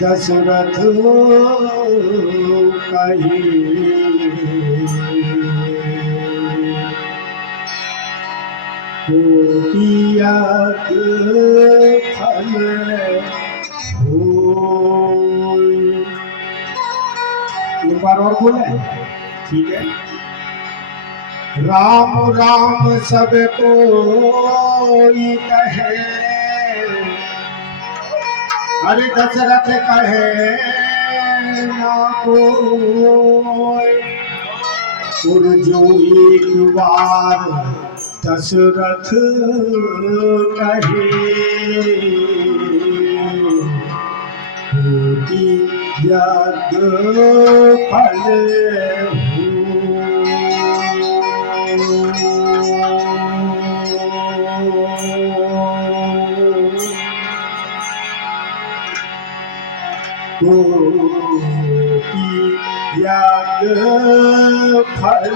दशरथ कही कोटिया फल होय। एक बार और बोले, ठीक है। राम राम सब कोई कहे, अरे दशरथ कहे ना कोई। और जो एक बार दशरथ कहे, कोटि यज्ञ फल कोटि यज्ञ फल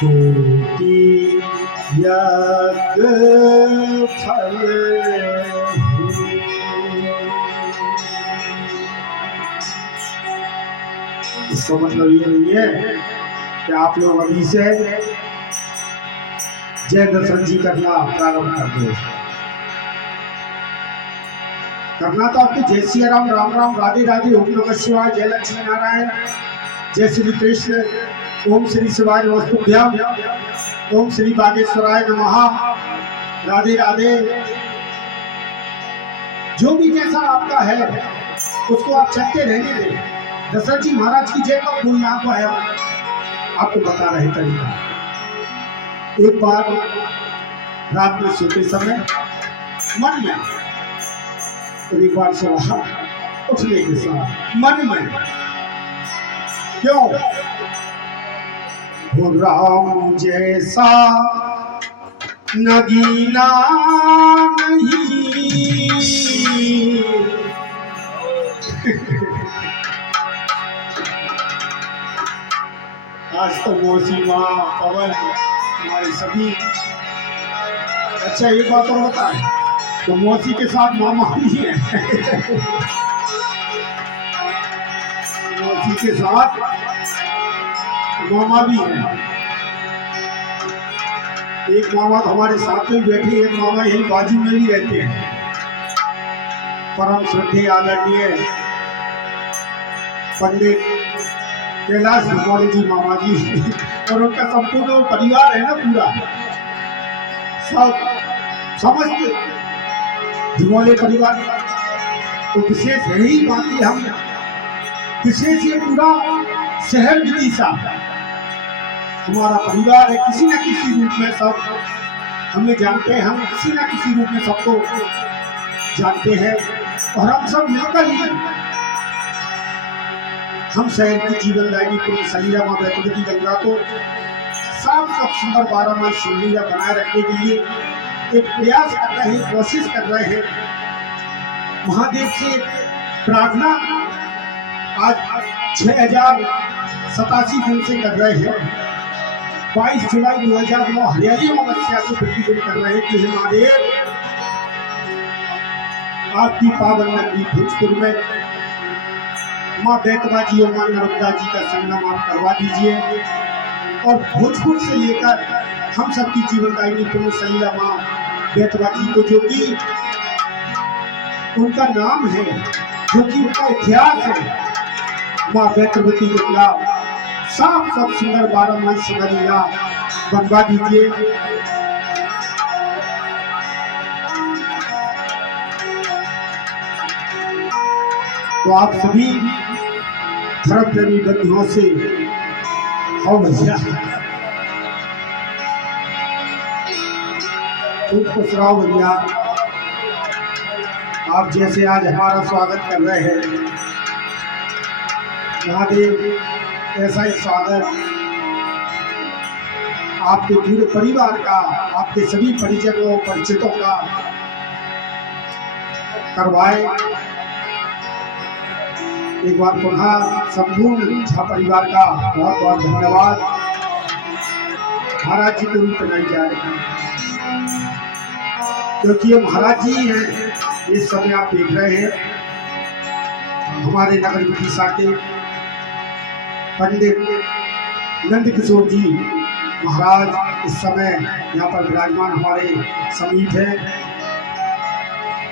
कोटि यज्ञ फल। इसका मतलब ये नहीं है कि आप लोग अभी से जय दर्शन जी करना प्रारंभ कर दो। करना तो आपको जय सिया राम, राम राम, राधे राधे, ओम नमः शिवाय, जय लक्ष्मी नारायण, जय श्री कृष्ण, ओम श्री शिवाय नमस्तुभ्यम, ओम श्री बागेश्वराय नमः, राधे राधे। जो भी जैसा आपका है उसको आप चलते रहने दें। दशरथ जी महाराज की जय का बोलना आपको है, आपको बता रहे तरीका। एक बार रात में सोते समय मन में, और एक बार सुना उठने के साथ मन में, क्यों वो राम जैसा नगीना नहीं। आज तो मौसी माँ पवन हमारे सभी। अच्छा एक बात और बताएं, तो मौसी के साथ मामा भी है। मौसी के साथ मामा भी है। एक मामा तो हमारे साथ में बैठे, एक मामा यही बाजू में भी रहते हैं। परम श्रद्धेय आदरणीय पंडित कैलाश भगवान जी मामा जी, और उनका संपूर्ण परिवार है ना, पूरा सब समस्त झुमौले परिवार। तो विशेष यही बाकी हम विशेष ये पूरा शहर विदिशा हमारा परिवार है। किसी न किसी रूप में सब हमें जानते हैं, हम किसी न किसी रूप में सबको जानते हैं, और हम सब मिलकर ही हम शहर की जीवनदायिनी पूरी सलीला माँ वैकुंठी गंगा को साफ सब सुंदर 12 माह शिवलीला बनाए रखने के लिए एक प्रयास कर रहे हैं, कोशिश कर रहे हैं। महादेव से प्रार्थना आज 6087 दिन से कर रहे हैं। 22 जुलाई 2009 हरियाली अमावस्या से प्रतिदिन कर रहे हैं कि हे महादेव, आपकी पावन नगरी भोजपुर में माँ बैतवा जी और माँ नर्मदा जी का संगम आप करवा दीजिए, और भोजपुर से लेकर हम सबकी जीवनदायिनी पूर्ण सलीला माँ बैतवा जी को, जो कि उनका नाम है, जो कि उनका इतिहास है, माँ बैतवती के खिलाफ साफ सब सुंदर 12 माह सलीला बनवा दीजिए। तो आप सभी धर्म प्रेमी बंधुओं से हो भैया, खूब खुश रहो भैया। आप जैसे आज हमारा स्वागत कर रहे हैं, महादेव ऐसा ही स्वागत आपके पूरे परिवार का, आपके सभी परिजनों परिचितों का करवाए। एक बार पुनः संपूर्ण झा परिवार का बहुत बहुत धन्यवाद। महाराज जी के रूप में नहीं जा रहे हैं, क्योंकि ये महाराज जी हैं। इस समय आप देख रहे हैं हमारे नगर विदिशा के पंडित नंद किशोर जी महाराज इस समय यहाँ पर विराजमान हमारे समीप है।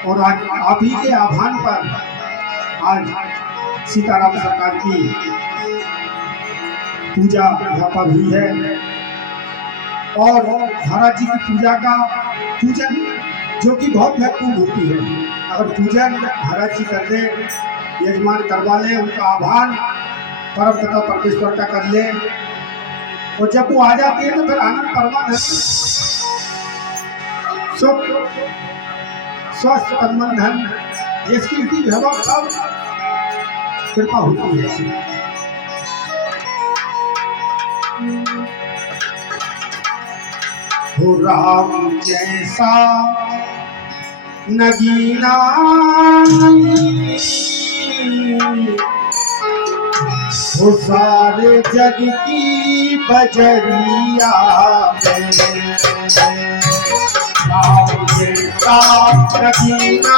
और आज आप ही के आह्वान पर आज सीताराम सरकार की पूजा यहाँ पर हुई है। और महाराज जी की पूजा का पूजन जो कि बहुत महत्वपूर्ण होती है, अगर पूजन महाराज जी कर ले, यजमान करवा ले, उनका आह्वान परम पिता परमेश्वर का कर ले, और जब वो आ जाती है तो फिर आनंद परमानंद सुख स्वस्थ तन धन इसकी वैभव सब कृपा होती है। हो राम जैसा नगीना हो सारे जग की बजरिया में, राम जैसा नगीना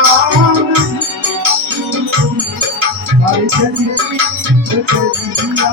सारे जग की बजरिया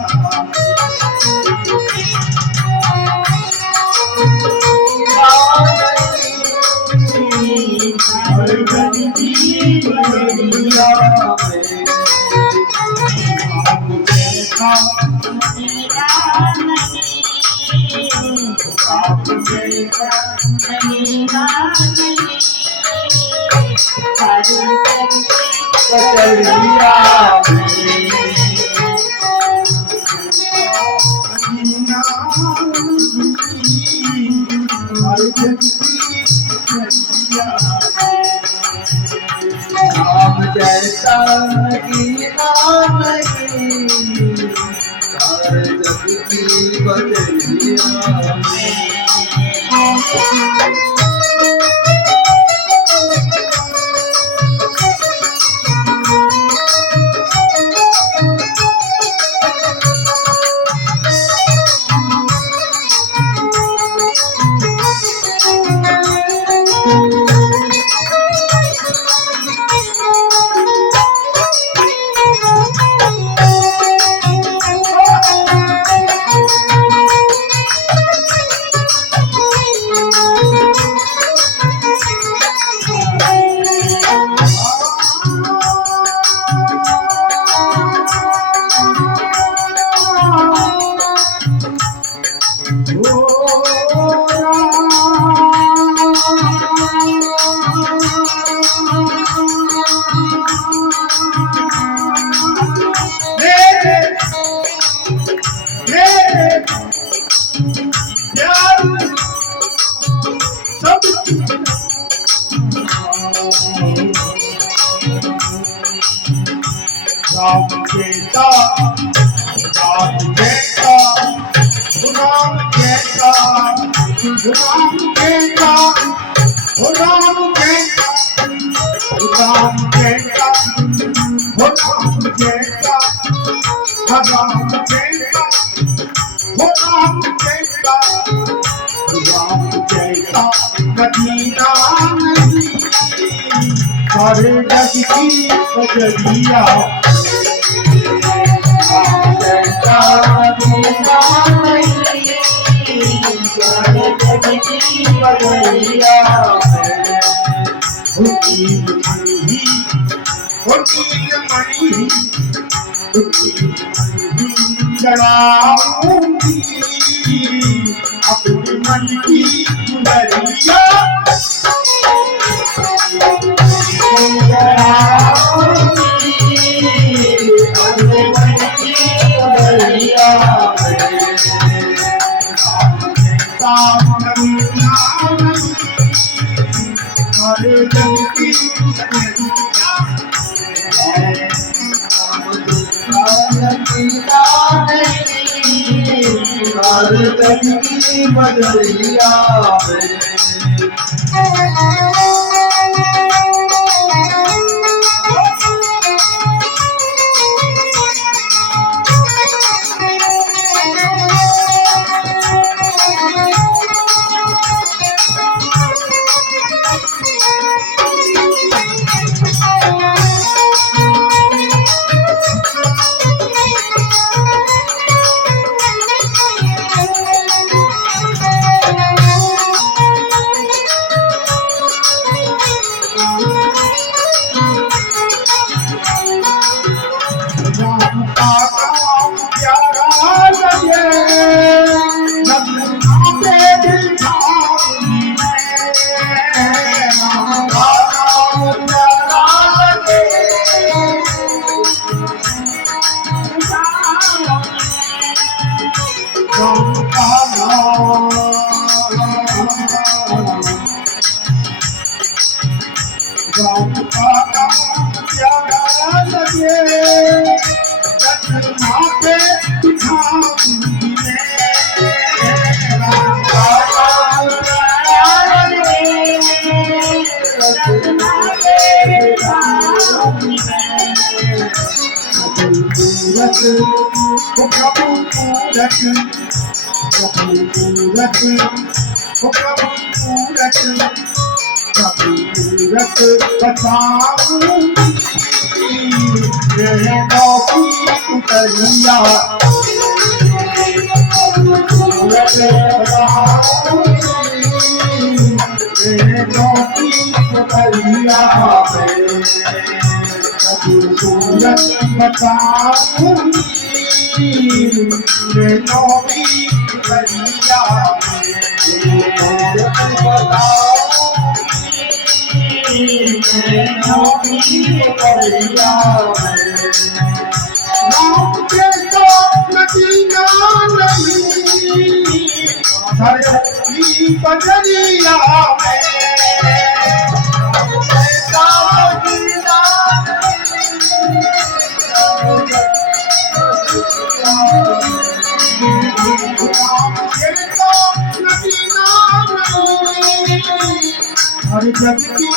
राम जैसा नगीना नहीं सारे जग की बजरिया में। राम जैसा राम जैसा राम जैसा राम जैसा राम जैसा राम जैसा राम जैसा राम जैसा राम जैसा राम जैसा मदीना नहीं सारे जग की बजरिया चढ़ाऊंगी अपने मन की गुलरिया बदलिया राम का नाम राम का नाम प्यारा लगे रत्ना पे बिठाऊंगी राम का नाम प्यारा लगे रत्ना पे बिठाऊंगी बजरिया हर जग की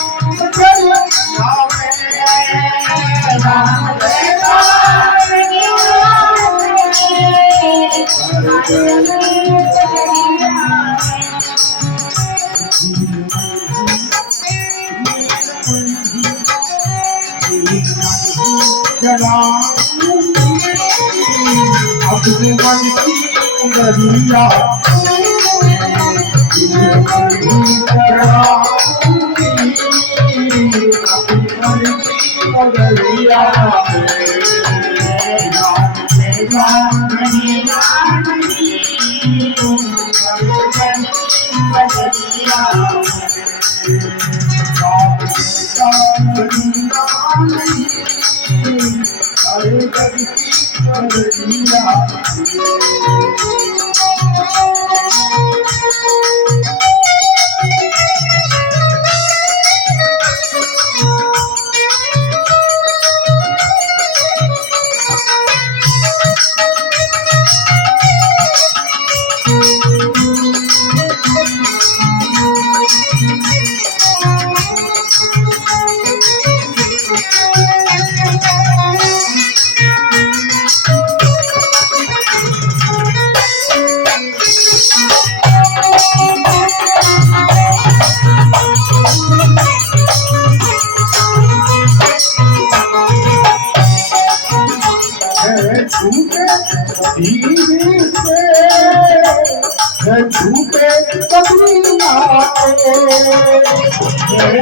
झूठे कभी नाते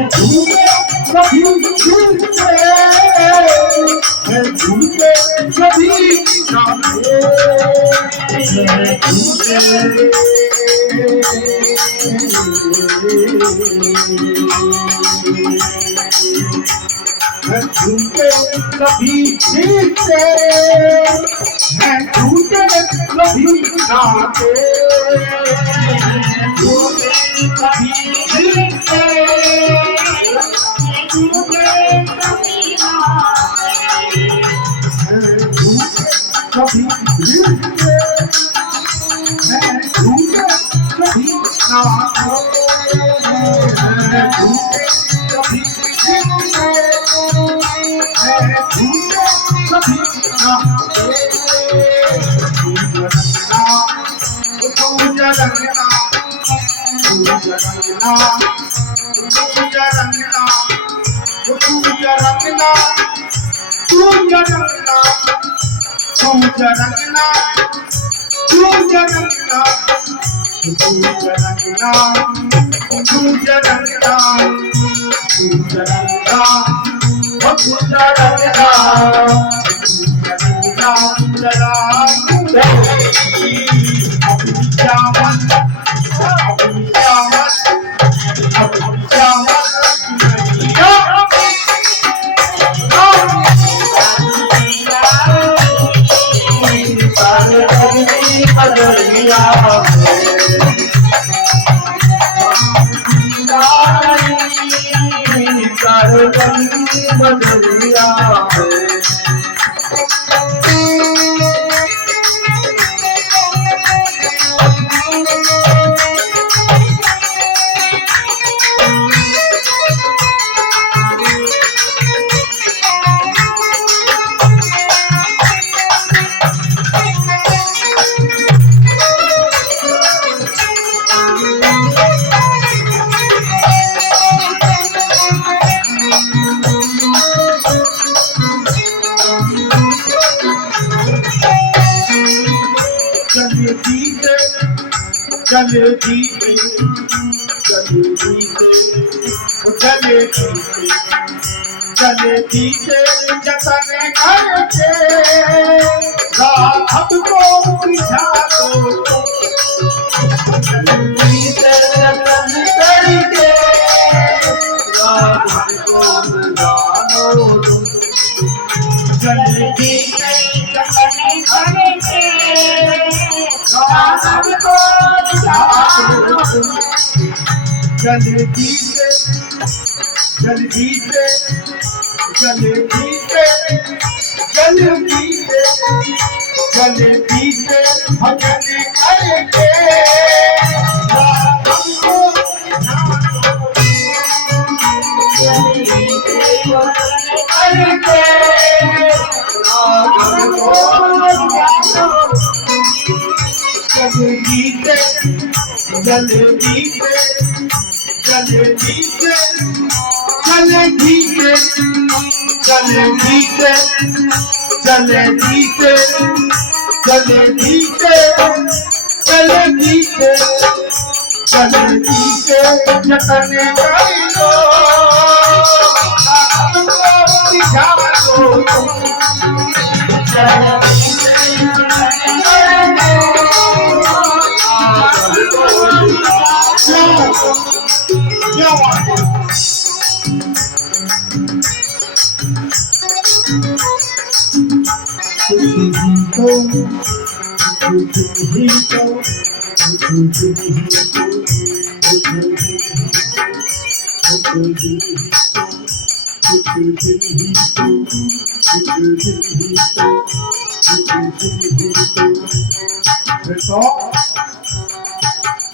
झूठे कभी झूठे झूठे कभी नाते झूठे कभी जीते मैं झूठे कभी नाते झूठे कभी जीते झूठे कभी नाते झूठे कभी जीते मैं झूठे कभी नाते झूठे कभी जीते Hallelujah. बदलिया बदलिया चले जीते चले जीते जतन करके रात को बुझा दो चले जीते जतन करके रात को बुझा दो चले जीते जतन करके रात को चले जीते चले जीते चले जीते चले जीते चले जीते भजन करके हमको करके चले जीते चले जीते चले जीते चले जीते चले जीते चले जीते चले जीते चले जीते चले जीते जतन करो हमको दिखा दो चले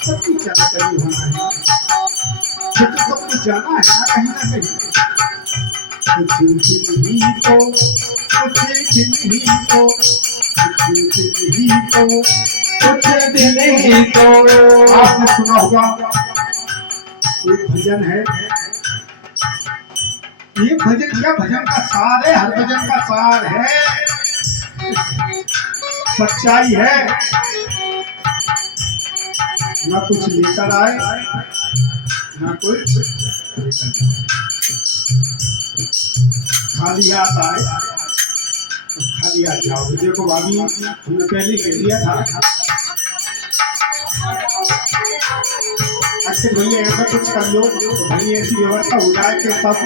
सबकी जानकारी होना है सबको जाना है कहीं ना कहीं कुछ दिन ही तो कुछ दिन ही तो कुछ दिन ही तो आपने सुना होगा एक भजन है ये भजन क्या भजन का सार है हर भजन का सार है सच्चाई है ना कुछ लेकर आए ना कुछ खाली हाथ आए खाली हाथ जाओ देखो भाभी हमने पहले कह दिया था अच्छे भैया ऐसा कुछ कर लो तो भाई ऐसी व्यवस्था हो जाए कि सब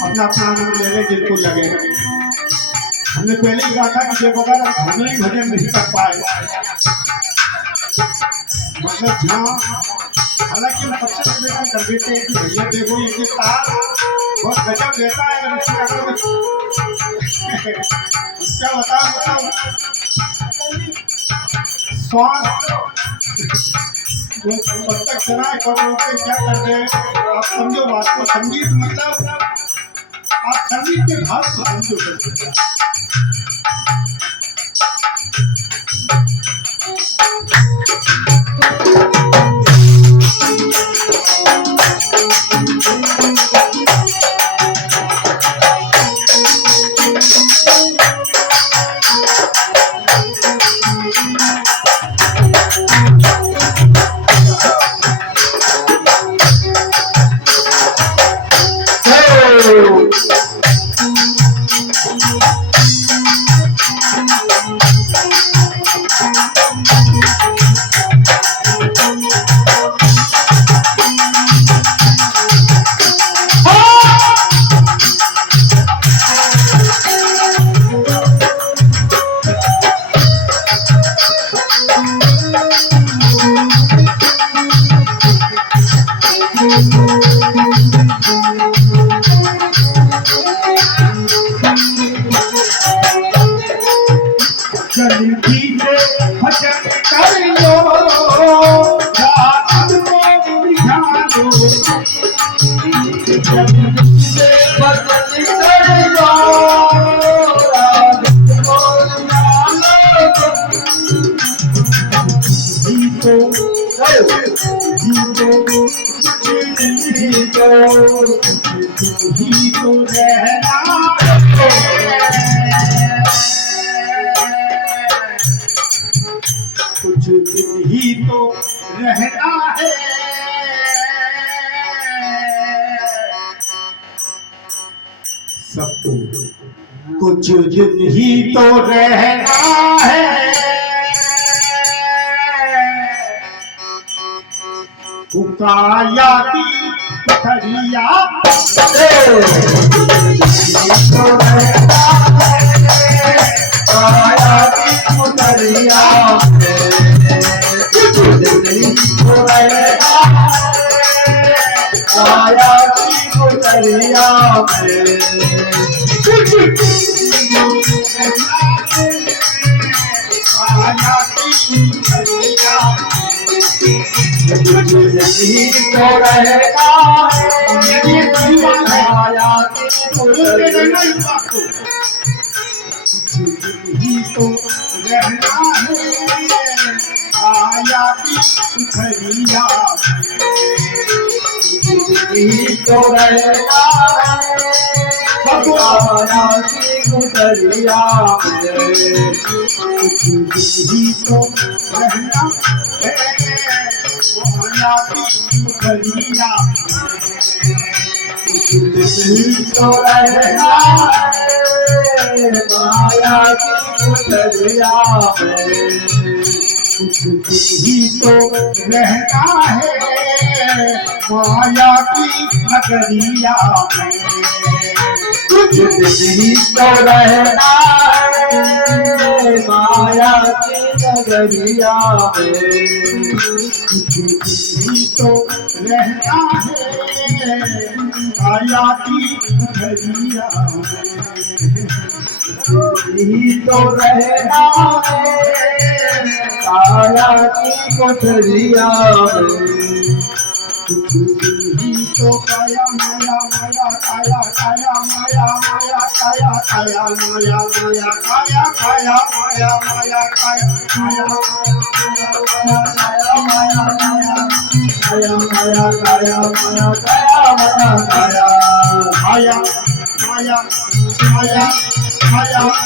अपना अपना आनंद ले ले जिनको लगे हमने पहले ही कहा था कि देखो अगर हमें ही भजन नहीं कर पाए मतलब जहाँ हालांकि हम सबसे निवेदन कर देते हैं कि भैया देखो ये तार बहुत गजब रहता है अगर इसके अगर क्या बताओ स्वाद जो तक चला है कब लोग क्या करते हैं आप समझो बात को संगीत मतलब आप संगीत के भाव को समझो करते हैं तो ही तो रहना कुछ दिन ही तो रहना है सबको कुछ दिन ही तो रहना है उकायाती पथरिया आयाती पुतरिया आयाती पुतरिया तो रहेगा ही तो रहना है आयाती खरिया ही तो रहना आयाती गुजरिया ही तो रहना है आयाती खरिया तो रहना माया की गुजरिया कुछ ही तो रहना है माया की नगरिया कुछ ही तो रहना है माया की नगरिया कुछ ही तो रहना है माया की नगरिया ही तो रहना है माया की कोठरिया ही तो काया माया माया काया काया माया माया काया काया माया माया काया काया माया माया काया काया माया माया काया माया काया माया काया माया काया माया माया माया माया माया माया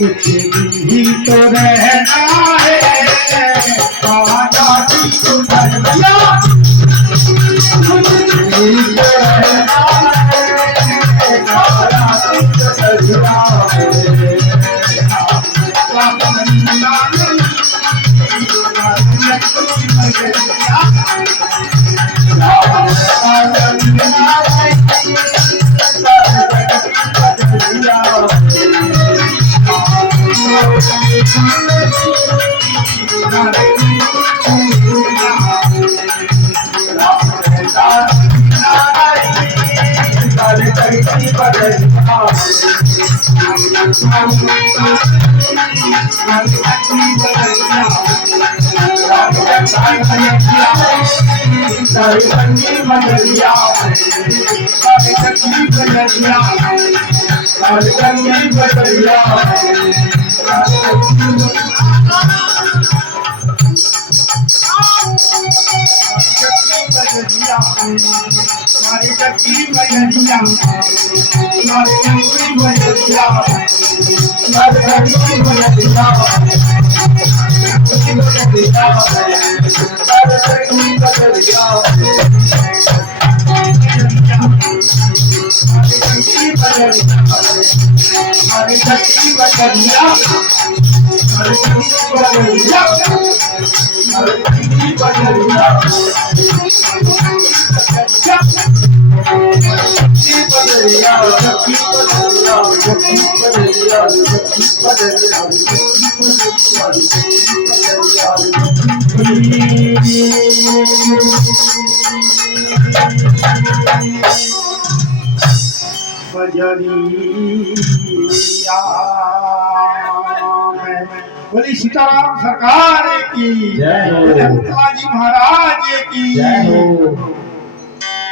कुछ ही तो रहना है आजादी को दरिया बजरिया बोली सीताराम सरकार की जय हो। बोले हनुमान जी महाराज की जय हो।